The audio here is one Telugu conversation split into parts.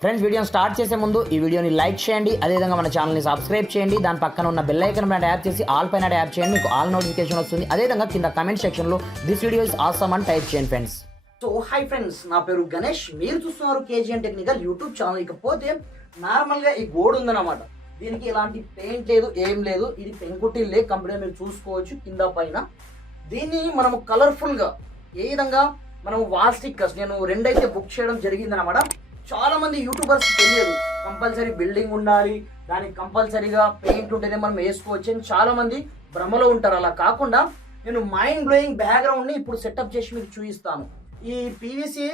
ఫ్రెండ్స్, వీడియోని స్టార్ట్ చేసే ముందు ఈ వీడియోని లైక్ చేయండి, అదేవిధంగా మన ఛానల్ని సబ్స్క్రైబ్ చేయండి. దాని పక్కన ఉన్న బెల్ ఐకాన్ పైన ట్యాప్ చేసి ఆల్ పైన ట్యాప్ చేయండి, మీకు ఆల్ నోటిఫికేషన్ వస్తుంది. అదేవిధంగా కింద కమెంట్ సెక్షన్లో దిస్ వీడియో ఇస్ ఆసమ్ అని టైప్ చేయండి ఫ్రెండ్స్. సో హాయ్ ఫ్రెండ్స్, నా పేరు గణేష్, మీరు చూస్తున్నారు కేజీఎన్ టెక్నికల్ యూట్యూబ్ ఛానల్. ఇకపోతే నార్మల్గా ఈ బోర్డు ఉందన్నమాట, దీనికి ఎలాంటి పెయింట్ లేదు, ఏం లేదు. ఇది పెంకుటిల్లే కంపెనీ, మీరు చూసుకోవచ్చు కింద పైన. దీన్ని మనము కలర్ఫుల్గా ఏ విధంగా మనం వాల్ స్టిక్కర్స్ నేను రెండైతే బుక్ చేయడం జరిగిందన్నమాట. చాలా మంది యూట్యూబర్స్ తెలియదు కంపల్సరీ బిల్డింగ్ ఉండాలి, దానికి కంపల్సరీగా పెయింట్ ఉంటేనే మనం వేసుకోవచ్చు అని చాలా మంది భ్రమలో ఉంటారు. అలా కాకుండా నేను మైండ్ బ్లోయింగ్ బ్యాక్గ్రౌండ్ని ఇప్పుడు సెటప్ చేసి మీకు చూపిస్తాను. ఈ పీవీసీ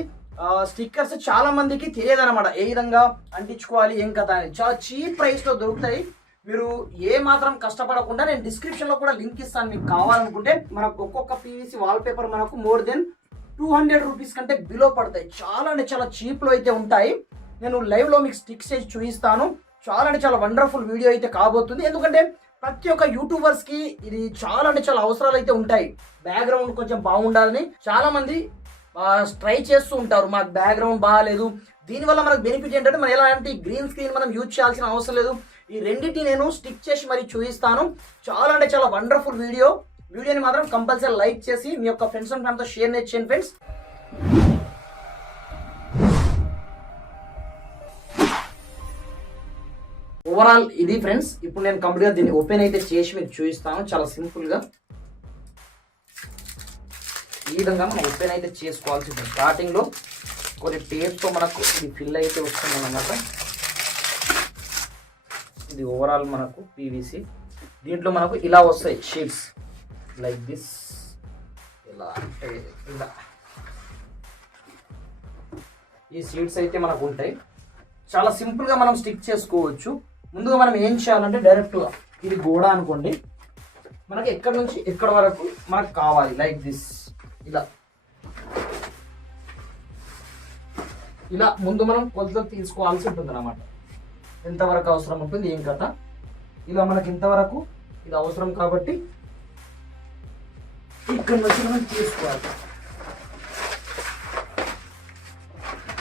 స్టిక్కర్స్ చాలా మందికి తెలియదు అనమాట, ఏ విధంగా అంటించుకోవాలి ఏం కథ అని. చాలా చీప్ ప్రైస్లో దొరుకుతాయి. మీరు ఏ మాత్రం కష్టపడకుండా నేను డిస్క్రిప్షన్లో కూడా లింక్ ఇస్తాను, మీకు కావాలనుకుంటే. మనకు ఒక్కొక్క పీవీసీ వాల్పేపర్ మనకు మోర్ దెన్ 200 రూపీస్ కంటే బిలో పడతాయి. చాలా అంటే చాలా చీప్లో అయితే ఉంటాయి. నేను లైవ్లో మీకు స్టిక్స్ చేసి చూపిస్తాను. చాలా అంటే చాలా వండర్ఫుల్ వీడియో అయితే కాబోతుంది. ఎందుకంటే ప్రతి ఒక్క యూట్యూబర్స్కి ఇది చాలా అంటే చాలా అవసరాలు అయితే ఉంటాయి. బ్యాక్గ్రౌండ్ కొంచెం బాగుండాలని చాలా మంది ట్రై చేస్తూ ఉంటారు. మాకు బ్యాక్గ్రౌండ్ బాగాలేదు. దీనివల్ల మనకు బెనిఫిట్ ఏంటంటే మనం ఎలాంటి గ్రీన్ స్క్రీన్ మనం యూజ్ చేయాల్సిన అవసరం లేదు. ఈ రెండింటిని నేను స్టిక్ చేసి మరి చూపిస్తాను. చాలా అంటే చాలా వండర్ఫుల్ వీడియోని మాత్రం కంపల్సరీ లైక్ చేసి మీ యొక్క ఫ్రెండ్స్ అండ్ ఫ్యామిలీతో షేర్ చేయండి ఫ్రెండ్స్. ఓవరాల్ ఇది ఫ్రెండ్స్. ఇప్పుడు నేను కంప్లీట్గా దీన్ని ఓపెన్ అయితే చేసి మీకు చూపిస్తాను. చాలా సింపుల్గా ఈ విధంగా మనం ఓపెన్ అయితే చేసుకోవాల్సి ఉంటుంది. స్టార్టింగ్లో కొన్ని టేప్తో మనకు ఇది ఫిల్ అయితే వస్తుంది అన్నమాట. ఇది ఓవరాల్ మనకు పీవీసీ. దీంట్లో మనకు ఇలా వస్తాయి షీట్స్ లైక్ దిస్. ఇలా అంటే ఇలా ఈ షీట్స్ అయితే మనకు ఉంటాయి. చాలా సింపుల్గా మనం స్టిక్ చేసుకోవచ్చు. ముందుగా మనం ఏం చేయాలంటే డైరెక్ట్గా ఇది గోడ అనుకోండి, మనకి ఎక్కడి నుంచి ఎక్కడ వరకు మనకు కావాలి లైక్ దిస్. ఇలా ముందు మనం కొలతలు తీసుకోవాల్సి ఉంటుంది అన్నమాట. ఎంతవరకు అవసరం ఉంటుంది ఏం కథ. ఇలా మనకి ఇంతవరకు ఇది అవసరం కాబట్టి ఇక్కడ నుంచి మనం తీసుకోవాలి.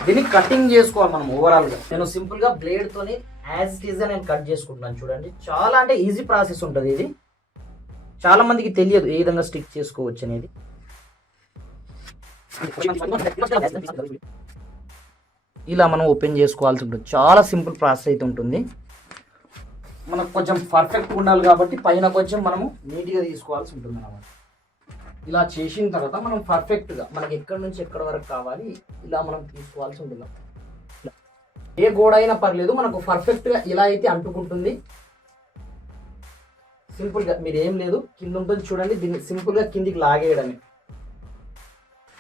దీన్ని కటింగ్ చేసుకోవాలి మనం ఓవరాల్గా. నేను సింపుల్గా బ్లేడ్తోని యాజ్ ఇట్ ఈజ్గా నేను కట్ చేసుకుంటున్నాను. చూడండి, చాలా అంటే ఈజీ ప్రాసెస్ ఉంటుంది ఇది. చాలా మందికి తెలియదు ఏ విధంగా స్టిక్ చేసుకోవచ్చు అనేది. ఇలా మనం ఓపెన్ చేసుకోవాల్సి ఉంటుంది. చాలా సింపుల్ ప్రాసెస్ అయితే ఉంటుంది. మనకు కొంచెం పర్ఫెక్ట్గా ఉండాలి కాబట్టి పైన కొంచెం మనము నీట్గా తీసుకోవాల్సి ఉంటుంది అన్నమాట. ఇలా చేసిన తర్వాత మనం పర్ఫెక్ట్గా మనకి ఎక్కడి నుంచి ఎక్కడి వరకు కావాలి ఇలా మనం తీసుకోవాల్సి ఉంటుంది. ఏ గోడ అయినా పర్లేదు, మనకు పర్ఫెక్ట్గా ఇలా అయితే అంటుకుంటుంది. సింపుల్గా మీరు ఏం లేదు, కింద ఉంటుంది చూడండి, దీన్ని సింపుల్గా కిందికి లాగేయడమే.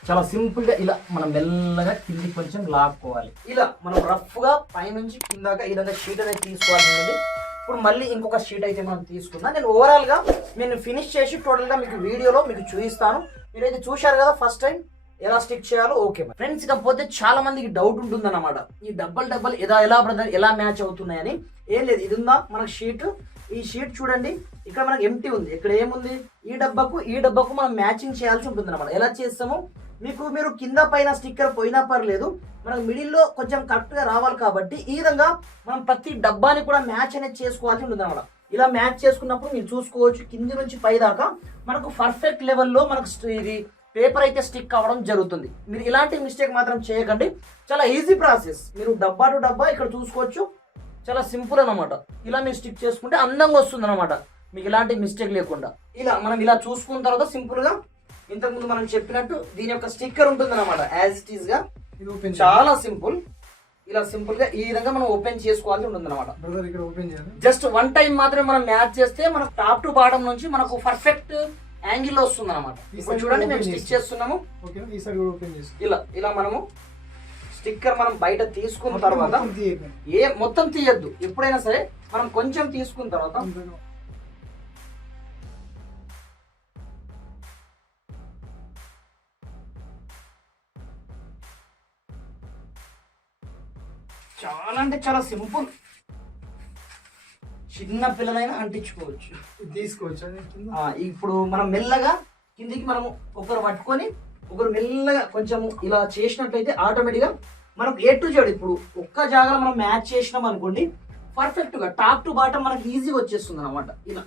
చాలా సింపుల్గా ఇలా మనం మెల్లగా కిందికి కొంచెం లాక్కోవాలి. ఇలా మనం రఫ్గా పైనుంచి కిందాక ఈ విధంగా షీట్ అనేది తీసుకోవాల్సి ఉంటుంది. ఇప్పుడు మళ్ళీ ఇంకొక షీట్ అయితే మనం తీసుకుందాం. నేను ఓవరాల్గా నేను ఫినిష్ చేసి టోటల్గా మీకు వీడియోలో మీకు చూపిస్తాను. మీరైతే చూశారు కదా ఫస్ట్ టైం ఎలా స్టిక్ చేయాలో. ఓకే ఫ్రెండ్స్, ఇకపోతే చాలా మందికి డౌట్ ఉంటుంది అన్నమాట, ఈ డబ్బల్ ఎలా బ్రదర్ ఎలా మ్యాచ్ అవుతున్నాయని. ఏం లేదు, ఇది ఉందా మనకు షీట్. ఈ షీట్ చూడండి, ఇక్కడ మనకు ఎంటీ ఉంది. ఇక్కడ ఏముంది, ఈ డబ్బాకు మనం మ్యాచింగ్ చేయాల్సి ఉంటుంది అన్నమాట. ఎలా చేస్తాము, మీరు కింద పైన స్టిక్కర్ పోయినా పర్లేదు, మనకు మిడిల్లో కొంచెం కరెక్ట్గా రావాలి కాబట్టి ఈ విధంగా మనం ప్రతి డబ్బాని కూడా మ్యాచ్ అనేది చేసుకోవాల్సి ఉంటుంది అనమాట. ఇలా మ్యాచ్ చేసుకున్నప్పుడు మీరు చూసుకోవచ్చు కింది నుంచి పై దాకా మనకు పర్ఫెక్ట్ లెవెల్లో మనకు ఇది పేపర్ అయితే స్టిక్ అవ్వడం జరుగుతుంది. మీరు ఇలాంటి మిస్టేక్ మాత్రం చేయకండి. చాలా ఈజీ ప్రాసెస్. మీరు డబ్బా టు డబ్బా ఇక్కడ చూసుకోవచ్చు, చాలా సింపుల్ అనమాట. ఇలా మీరు స్టిక్ చేసుకుంటే అందంగా వస్తుంది అనమాట, మీకు ఇలాంటి మిస్టేక్ లేకుండా. ఇలా మనం ఇలా చూసుకున్న తర్వాత సింపుల్గా ఇంతకుముందు మనం చెప్పినట్టు దీని యొక్క స్టిక్కర్ ఉంటుంది అనమాట యాజ్ ఇట్ ఈస్ గా. చాలా సింపుల్. ఇలా సింపుల్ గా ఈ విధంగా మనం ఓపెన్ చేసుకోవాల్సి ఉంటుంది అనమాట. జస్ట్ వన్ టైం మాత్రమే మనం మ్యాచ్ చేస్తే మనకు టాప్ టు బాటమ్ నుంచి మనకు పర్ఫెక్ట్ యాంగిల్ లో వస్తుంది అనమాట. ఇప్పుడు చూడండి మేము స్టిచ్ చేస్తున్నాము. ఇలా మనము స్టిక్కర్ మనం బయట తీసుకున్న తర్వాత మొత్తం తీయద్దు. ఎప్పుడైనా సరే మనం కొంచెం తీసుకున్న తర్వాత చాలా అంటే చాలా సింపుల్. చిన్న పిల్లలైనా అంటించుకోవచ్చు, తీసుకోవచ్చు. ఇప్పుడు మనం మెల్లగా కిందికి మనము ఒకరు పట్టుకొని ఒకరు మెల్లగా కొంచెం ఇలా చేసినట్లయితే ఆటోమేటిక్గా మనకు ఏ టు జెడ్ ఇప్పుడు ఒక్క జాగాలో మనం మ్యాచ్ చేసినాం అనుకోండి, పర్ఫెక్ట్ గా టాప్ టు బాటమ్ మనకి ఈజీగా వచ్చేస్తుంది అనమాట. ఇలా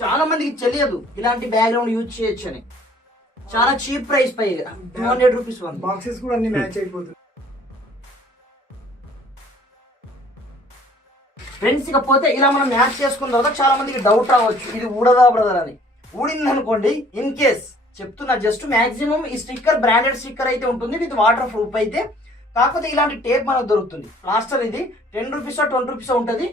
చాలా మందికి తెలియదు ఇలాంటి బ్యాక్గ్రౌండ్ యూజ్ చేయొచ్చు అని. చాలా చీప్ ప్రైస్ పై 200 రూపీస్ బాక్సెస్ కూడా అన్ని మ్యాచ్ అయిపోతుంది. ఫ్రెండ్స్ ఇకపోతే ఇలా మనం మ్యాచ్ చేసుకున్న తర్వాత చాలా మందికి డౌట్ రావచ్చు, ఇది ఊడదా బ్రదర్ అని. ఊడింది అనుకోండి, ఇన్ కేస్ చెప్తున్నా, జస్ట్ మాక్సిమం ఈ స్టిక్కర్ బ్రాండెడ్ స్టిక్కర్ అయితే ఉంటుంది విత్ వాటర్ ప్రూఫ్ అయితే. కాకపోతే ఇలాంటి టేప్ మనకు దొరుకుతుంది ప్లాస్టర్, ఇది 10 రూపీస్ 20 రూపీస్ ఉంటుంది.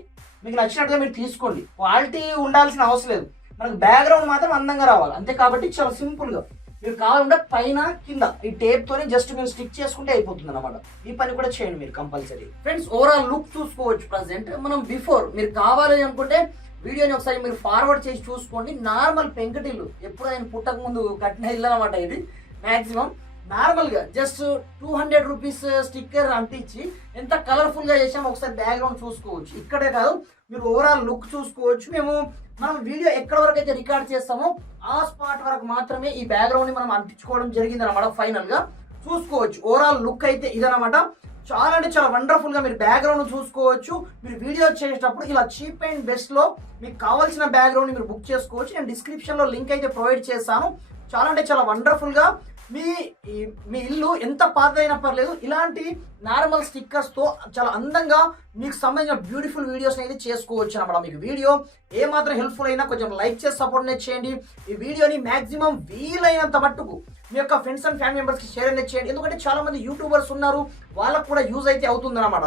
మీకు నచ్చినట్టుగా మీరు తీసుకోండి, క్వాలిటీ ఉండాల్సిన అవసరం లేదు, మనకు బ్యాక్గ్రౌండ్ మాత్రం అందంగా రావాలి అంతే. కాబట్టి చాలా సింపుల్ గా మీరు కావాలంటే పైన కింద ఈ టేప్ తోనే జస్ట్ మీరు స్టిక్ చేసుకుంటే అయిపోతుంది అనమాట. ఈ పని కూడా చేయండి మీరు కంపల్సరీ. ఫ్రెండ్స్ ఓవరాల్ లుక్ చూసుకోవచ్చు. ప్రజెంట్ మనం బిఫోర్ మీరు కావాలి అనుకుంటే వీడియోని ఒకసారి మీరు ఫార్వర్డ్ చేసి చూసుకోండి. నార్మల్ పెంకటిల్లు ఎప్పుడు ఆయన పుట్టక ముందు కట్టిన ఇల్లు అనమాట ఇది. మాక్సిమం నార్మల్ గా జస్ట్ 200 రూపీస్ స్టిక్కర్ అంటించి ఎంత కలర్ఫుల్ గా చేసాము ఒకసారి బ్యాక్గ్రౌండ్ చూసుకోవచ్చు. ఇక్కడే కాదు, మీరు ఓవరాల్ లుక్ చూసుకోవచ్చు. మనం వీడియో ఎక్కడ వరకు అయితే రికార్డ్ చేస్తామో ఆ స్పాట్ వరకు మాత్రమే ఈ బ్యాక్గ్రౌండ్ ని మనం అంటించుకోవడం జరిగింది అనమాట. ఫైనల్ గా చూసుకోవచ్చు ఓవరాల్ లుక్ అయితే ఇదనమాట. చాలా అంటే చాలా వండర్ఫుల్ గా మీరు బ్యాక్గ్రౌండ్ చూసుకోవచ్చు. మీరు వీడియో చేసేటప్పుడు ఇలా చీప్ అండ్ బెస్ట్ లో మీకు కావాల్సిన బ్యాక్గ్రౌండ్ మీరు బుక్ చేసుకోవచ్చు. నేను డిస్క్రిప్షన్ లో లింక్ అయితే ప్రొవైడ్ చేస్తాను. చాలా అంటే చాలా వండర్ఫుల్ గా మీ ఇల్లు ఎంత పాతదైనా పర్లేదు, ఇలాంటి నార్మల్ స్టిక్కర్స్ తో చాలా అందంగా మీకు సంబంధించిన బ్యూటిఫుల్ వీడియోస్ అయితే చేసుకోవచ్చు అన్నమాట. మీకు వీడియో ఏ మాత్రం హెల్ప్ఫుల్ అయినా కొంచెం లైక్ చేసి సపోర్ట్ చేయండి. ఈ వీడియోని మాక్సిమం వీలైనంత మట్టుకు మీ యొక్క ఫ్రెండ్స్ అండ్ ఫ్యామిలీ మెంబర్స్ కి షేర్ అనేది చేయండి. ఎందుకంటే చాలా మంది యూట్యూబర్స్ ఉన్నారు, వాళ్ళకు కూడా యూజ్ అయితే అవుతుంది అన్నమాట.